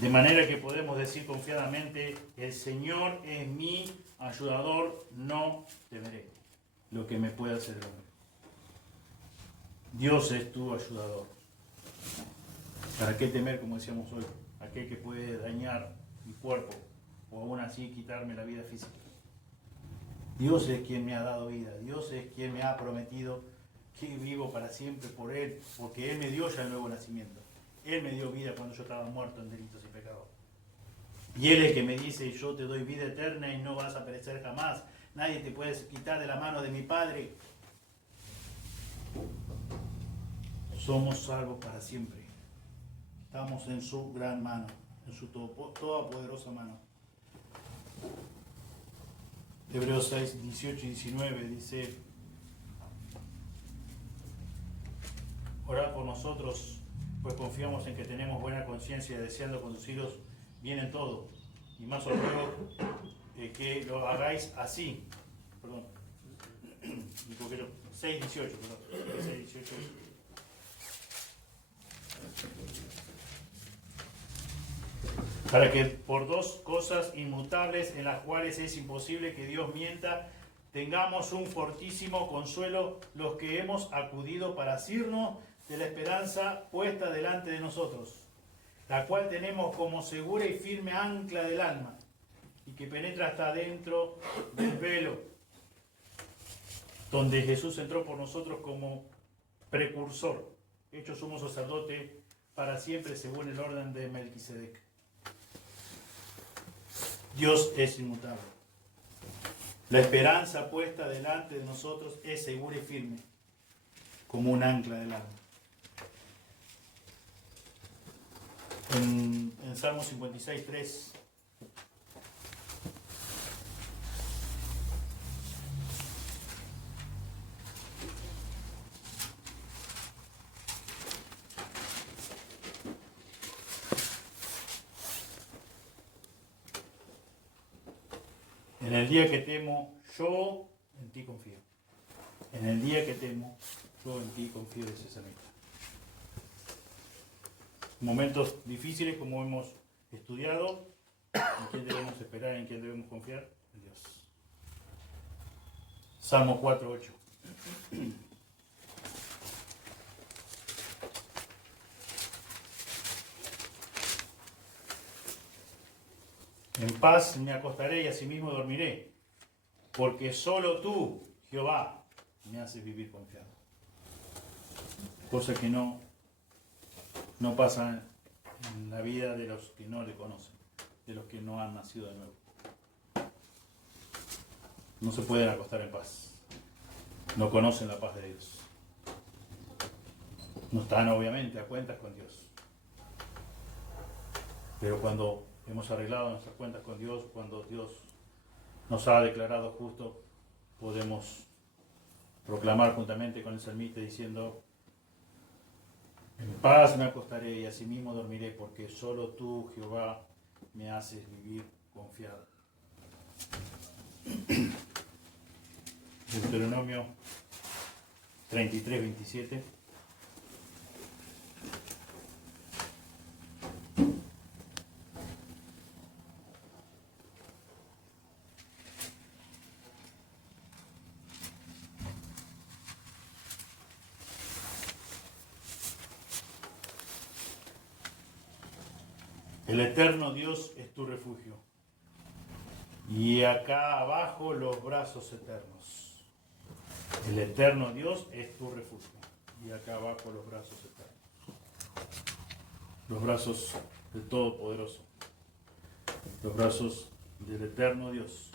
De manera que podemos decir confiadamente, el Señor es mi ayudador, no temeré lo que me pueda hacer el hombre. Dios es tu ayudador. ¿Para qué temer, como decíamos hoy? Aquel que puede dañar mi cuerpo o aún así quitarme la vida física. Dios es quien me ha dado vida. Dios es quien me ha prometido que vivo para siempre por Él, porque Él me dio ya el nuevo nacimiento. Él me dio vida cuando yo estaba muerto en delitos y pecados. Y Él es el que me dice, yo te doy vida eterna y no vas a perecer jamás. Nadie te puede quitar de la mano de mi Padre. Somos salvos para siempre. Estamos en su gran mano, en su toda poderosa mano. Hebreos 6, 18 y 19 dice, orad por nosotros, pues confiamos en que tenemos buena conciencia, deseando conduciros bien en todo. Y más os ruego que lo hagáis así. Perdón. 6, 18, perdón. 6, 18. Para que por dos cosas inmutables en las cuales es imposible que Dios mienta, tengamos un fortísimo consuelo los que hemos acudido para asirnos de la esperanza puesta delante de nosotros, la cual tenemos como segura y firme ancla del alma, y que penetra hasta dentro del velo, donde Jesús entró por nosotros como precursor, hecho sumo sacerdote para siempre según el orden de Melquisedec. Dios es inmutable. La esperanza puesta delante de nosotros es segura y firme, como un ancla del alma. En Salmo 56, 3. En el día que temo, yo en ti confío. En el día que temo, yo en ti confío, dice esa meta. Momentos difíciles, como hemos estudiado, en quién debemos esperar, en quién debemos confiar. de Dios. Salmo 4:8. En paz me acostaré y asimismo dormiré, porque solo tú, Jehová, me haces vivir confiado. Cosa que no pasa en la vida de los que no le conocen, de los que no han nacido de nuevo. No se pueden acostar en paz. No conocen la paz de Dios. No están obviamente a cuentas con Dios. Pero cuando hemos arreglado nuestras cuentas con Dios, cuando Dios nos ha declarado justos, podemos proclamar juntamente con el salmista diciendo: en paz me acostaré y asimismo dormiré, porque solo tú, Jehová, me haces vivir confiado. Deuteronomio 33:27. El eterno Dios es tu refugio, y acá abajo los brazos eternos. El eterno Dios es tu refugio, y acá abajo los brazos eternos. Los brazos del Todopoderoso, los brazos del eterno Dios.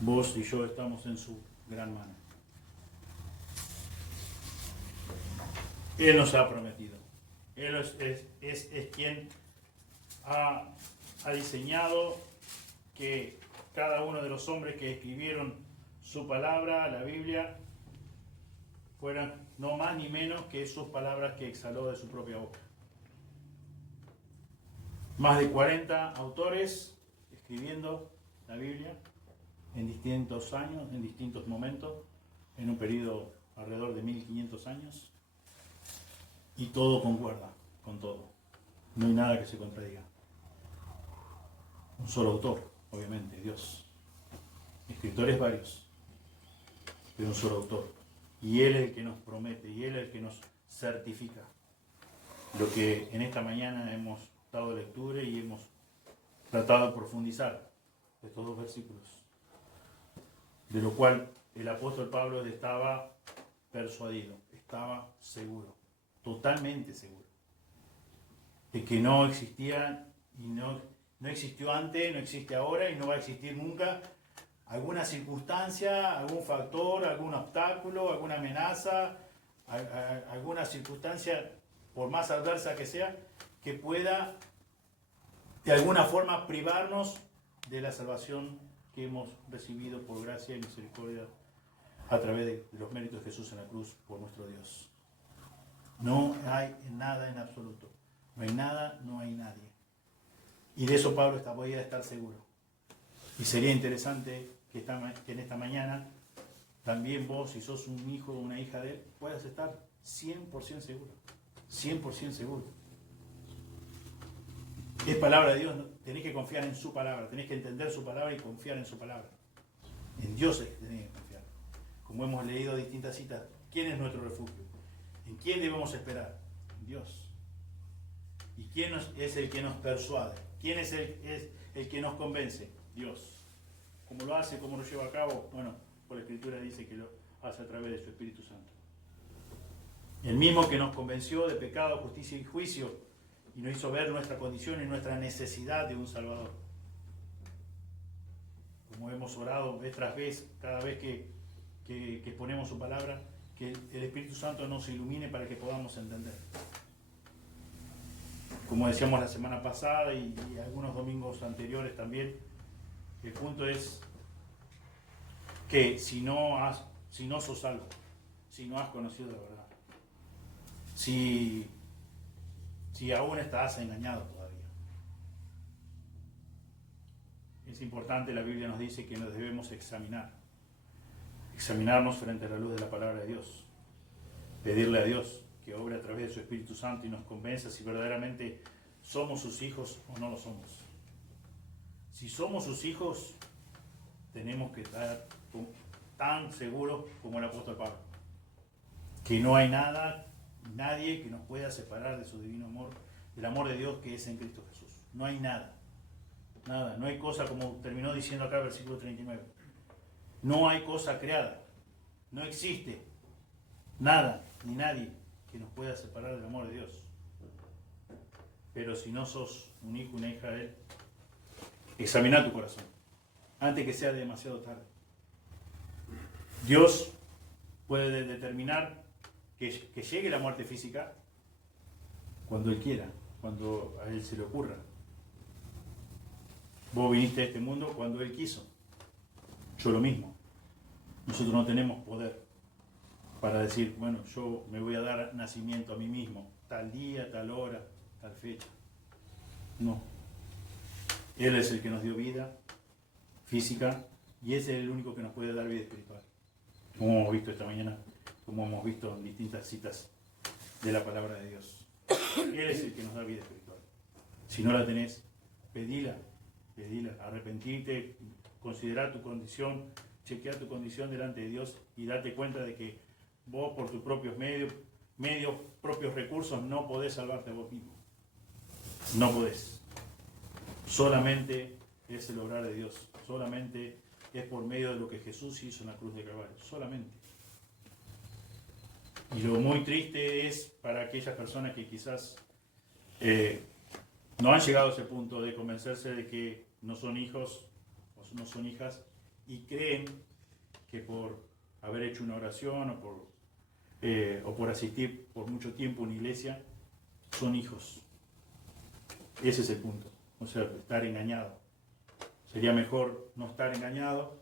Vos y yo estamos en su gran mano. Él nos ha prometido. Él es quien ha diseñado que cada uno de los hombres que escribieron su palabra, la Biblia, fueran no más ni menos que sus palabras que exhaló de su propia boca. Más de 40 autores escribiendo la Biblia en distintos años, en distintos momentos, en un periodo alrededor de 1500 años. Y todo concuerda con todo. No hay nada que se contradiga. Un solo autor, obviamente, Dios. Escritores varios, pero un solo autor. Y Él es el que nos promete, y Él es el que nos certifica. Lo que en esta mañana hemos dado lectura y hemos tratado de profundizar de estos dos versículos. De lo cual el apóstol Pablo estaba persuadido, estaba seguro. Totalmente seguro de que no existía y no existió antes, no existe ahora y no va a existir nunca alguna circunstancia, algún factor, algún obstáculo, alguna amenaza, alguna circunstancia, por más adversa que sea, que pueda de alguna forma privarnos de la salvación que hemos recibido por gracia y misericordia a través de los méritos de Jesús en la cruz por nuestro Dios. No hay nada en absoluto. No hay nada, no hay nadie. Y de eso Pablo podía estar seguro. Y sería interesante que en esta mañana también vos, si sos un hijo o una hija de Él, puedas estar 100% seguro. 100% seguro. Es palabra de Dios, tenés que confiar en su palabra, tenés que entender su palabra y confiar en su palabra. En Dios es que tenés que confiar. Como hemos leído distintas citas, ¿quién es nuestro refugio? ¿En quién debemos esperar? En Dios. ¿Y quién es el que nos persuade? ¿Quién es el que nos convence? Dios. ¿Cómo lo hace? ¿Cómo lo lleva a cabo? Bueno, por la Escritura dice que lo hace a través de su Espíritu Santo. El mismo que nos convenció de pecado, justicia y juicio y nos hizo ver nuestra condición y nuestra necesidad de un Salvador. Como hemos orado vez tras vez, cada vez que exponemos su palabra, que el Espíritu Santo nos ilumine para que podamos entender. Como decíamos la semana pasada y algunos domingos anteriores también, el punto es que si no sos salvo, si no has conocido la verdad, si aún estás engañado todavía, es importante, la Biblia nos dice que nos debemos examinarnos frente a la luz de la palabra de Dios, pedirle a Dios que obre a través de su Espíritu Santo y nos convenza si verdaderamente somos sus hijos o no lo somos. Si somos sus hijos, tenemos que estar tan seguros como el apóstol Pablo, que no hay nada, nadie que nos pueda separar de su divino amor, del amor de Dios que es en Cristo Jesús. No hay nada, nada, no hay cosa, como terminó diciendo acá el versículo 39, no hay cosa creada, no existe nada ni nadie que nos pueda separar del amor de Dios. Pero si no sos un hijo, una hija de Él, examina tu corazón antes que sea demasiado tarde. Dios puede determinar que llegue la muerte física cuando Él quiera, cuando a Él se le ocurra. Vos viniste a este mundo cuando Él quiso. Yo lo mismo. Nosotros no tenemos poder para decir, bueno, yo me voy a dar nacimiento a mí mismo, tal día, tal hora, tal fecha. No. Él es el que nos dio vida física y ese es el único que nos puede dar vida espiritual. Como hemos visto esta mañana, como hemos visto en distintas citas de la palabra de Dios. Él es el que nos da vida espiritual. Si no la tenés, pedila, arrepentirte, considera tu condición, chequea tu condición delante de Dios y date cuenta de que vos por tus propios medios, propios recursos, no podés salvarte a vos mismo. No podés. Solamente es el obrar de Dios. Solamente es por medio de lo que Jesús hizo en la cruz de Calvario. Solamente. Y lo muy triste es para aquellas personas que quizás no han llegado a ese punto de convencerse de que no son hijos o no son hijas y creen que por haber hecho una oración o por asistir por mucho tiempo a una iglesia son hijos. Ese es el punto. O sea, estar engañado. Sería mejor no estar engañado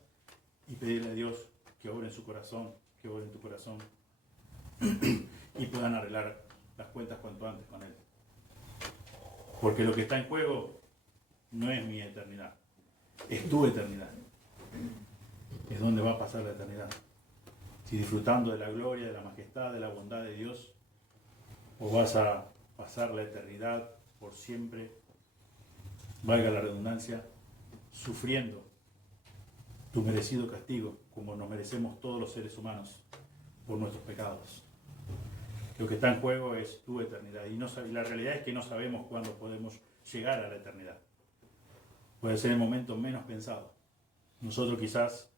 y pedirle a Dios que obre en su corazón, que obre en tu corazón y puedan arreglar las cuentas cuanto antes con Él. Porque lo que está en juego no es mi eternidad, es tu eternidad. Es donde va a pasar la eternidad. Si disfrutando de la gloria, de la majestad, de la bondad de Dios, o vas a pasar la eternidad por siempre, valga la redundancia, sufriendo tu merecido castigo, como nos merecemos todos los seres humanos por nuestros pecados. Lo que está en juego es tu eternidad y la realidad es que no sabemos cuándo podemos llegar a la eternidad. Puede ser el momento menos pensado. Nosotros quizás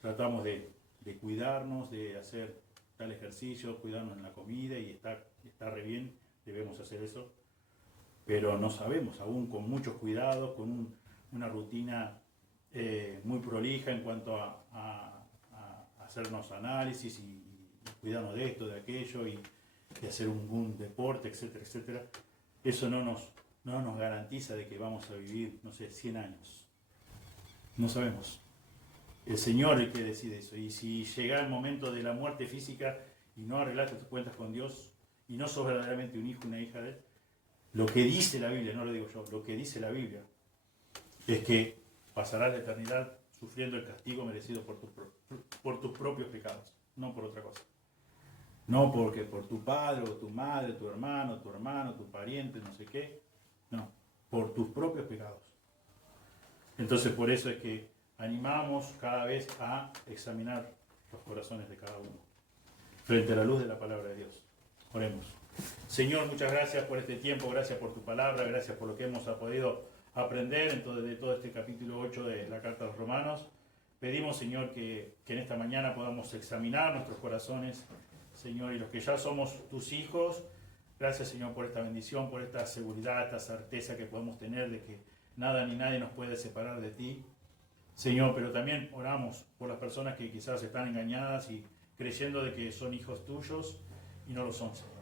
tratamos de cuidarnos, de hacer tal ejercicio, cuidarnos en la comida y está re bien, debemos hacer eso, pero no sabemos, aún con muchos cuidados, con una rutina muy prolija en cuanto a hacernos análisis y cuidarnos de esto, de aquello y hacer un deporte, etcétera, etcétera. Eso no nos garantiza de que vamos a vivir, 100 años. No sabemos. El Señor es el que decide eso. Y si llega el momento de la muerte física y no arreglaste tus cuentas con Dios y no sos verdaderamente un hijo, una hija de Él, lo que dice la Biblia, no lo digo yo, lo que dice la Biblia es que pasarás la eternidad sufriendo el castigo merecido por tus propios pecados, no por otra cosa. No porque por tu padre o tu madre, tu hermano, tu pariente, no sé qué. No, por tus propios pecados. Entonces por eso es que animamos cada vez a examinar los corazones de cada uno frente a la luz de la palabra de Dios. Oremos. Señor, muchas gracias por este tiempo, gracias por tu palabra, gracias por lo que hemos podido aprender entonces de todo este capítulo 8 de la Carta a los Romanos. Pedimos, Señor, que en esta mañana podamos examinar nuestros corazones, Señor, y los que ya somos tus hijos. Gracias, Señor, por esta bendición, por esta seguridad, esta certeza que podemos tener de que nada ni nadie nos puede separar de ti. Señor, pero también oramos por las personas que quizás están engañadas y creyendo de que son hijos tuyos y no lo son, Señor.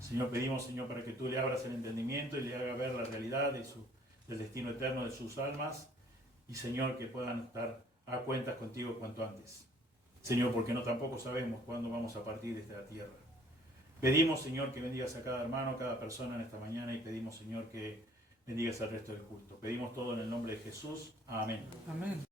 Señor, pedimos, Señor, para que tú le abras el entendimiento y le hagas ver la realidad del destino eterno de sus almas y, Señor, que puedan estar a cuentas contigo cuanto antes. Señor, porque no tampoco sabemos cuándo vamos a partir de esta tierra. Pedimos, Señor, que bendigas a cada hermano, a cada persona en esta mañana y pedimos, Señor, que bendigas al resto del culto. Pedimos todo en el nombre de Jesús. Amén. Amén.